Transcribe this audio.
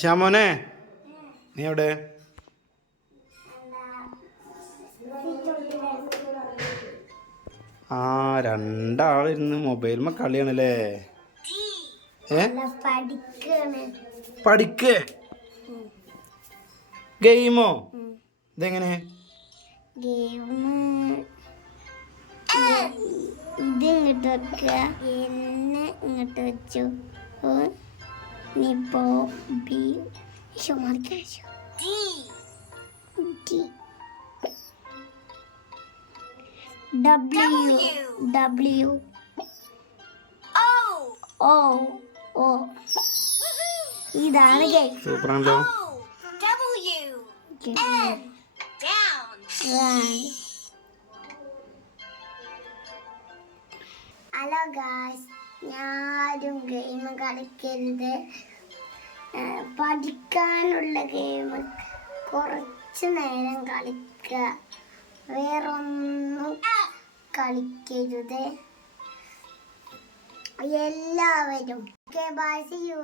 ശ്യാമോനെ നീ എവിടെ? ആ രണ്ടാളിരുന്ന് മൊബൈലുമ്മ കളിയാണല്ലേ. പഠിക്കേ ഗെയിമോ? ഇതെങ്ങനെ? ഇത് ഇങ്ങോട്ട് വെക്കുക, ഇങ്ങോട്ട് വെച്ചു. W O ഇതാണ് ഗെയിം. സൂപ്പറാണല്ലോ. ഹലോ ഗായ്സ്, ഞാനും ഗെയിം കളിക്കരുത്. പഠിക്കാനുള്ള ഗെയിം കുറച്ച് നേരം കളിക്കുക, വേറൊന്നും കളിക്കരുത് എല്ലാവരും. Okay, bye, see U.